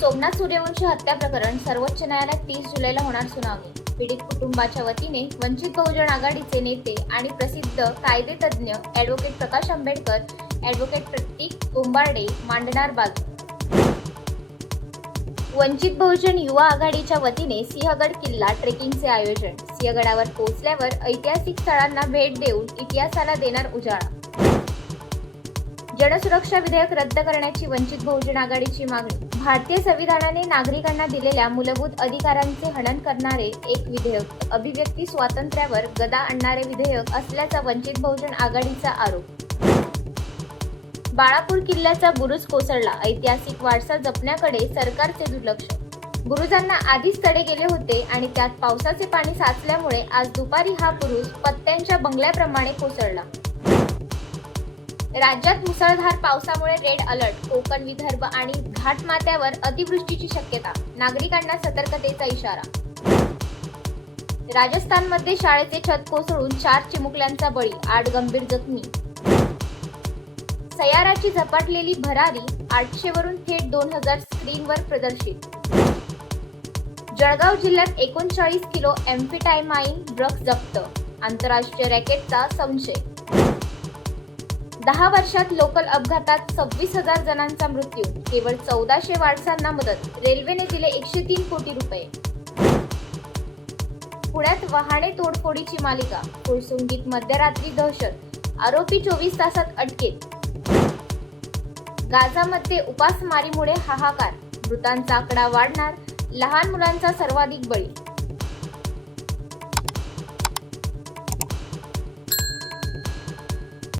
सोमनाथ सूर्यवंशी हत्या प्रकरण सर्वोच्च न्यायालयात तीस जुलैला होणार सुनावणी. पीडित कुटुंबाच्या वतीने वंचित बहुजन आघाडीचे नेते आणि प्रसिद्ध कायदेतज्ञ ॲडव्होकेट प्रकाश आंबेडकर ॲडव्होकेट प्रतीक कोंबार्डे मांडणार बाजू वंचित बहुजन युवा आघाडीच्या वतीने सिंहगड किल्ला ट्रेकिंगचे आयोजन. सिंहगडावर पोहोचल्यावर ऐतिहासिक स्थळांना भेट देऊन इतिहासाला देणार उजाळा. जनसुरक्षा विधेयक रद्द करण्याची वंचित बहुजन आघाडीची मागणी. भारतीय संविधानाने नागरिकांना दिलेल्या मूलभूत अधिकारांचे हनन करणारे एक विधेयक. अभिव्यक्ती स्वातंत्र्यावर गदा आणणारे विधेयक असल्याचा वंचित बहुजन आघाडीचा आरोप. बाळापूर किल्ल्याचा बुरुज कोसळला. ऐतिहासिक वारसा जपण्याकडे सरकारचे दुर्लक्ष. बुरुजांना आधीच तडे गेले होते आणि त्यात पावसाचे पाणी साचल्यामुळे आज दुपारी हा बुरुज पत्त्यांच्या बंगल्याप्रमाणे कोसळला. राज्यात मुसळधार पावसामुळे रेड अलर्ट कोकण विदर्भ आणि घाटमाथ्यावर अतिवृष्टीची शक्यता नागरिकांना सतर्कतेचा इशारा. राजस्थानमध्ये शाळेचे छत कोसळून चार चिमुकल्यांचा बळी आठ गंभीर जखमी. सयाराची झपाटलेली भरारी आठशे वरून थेट दोन हजार स्क्रीनवर प्रदर्शित. जळगाव जिल्ह्यात एकोणचाळीस किलो एम्फिटायमाइन ड्रग्ज जप्त आंतरराष्ट्रीय रॅकेटचा संशय. दहा वर्षात लोकल अपघातात सव्वीस हजार जणांचा मृत्यू. केवळ चौदाशे वारसांना मदत. रेल्वेने दिले एकशे तीन कोटी रुपये. पुण्यात वाहने तोडफोडीची मालिका. फुरसुंगीत मध्यरात्री दहशत. आरोपी चोवीस तासात अटकेत. गाझामध्ये उपासमारीमुळे हाहाकार. मृतांचा आकडा वाढणार. लहान मुलांचा सर्वाधिक बळी.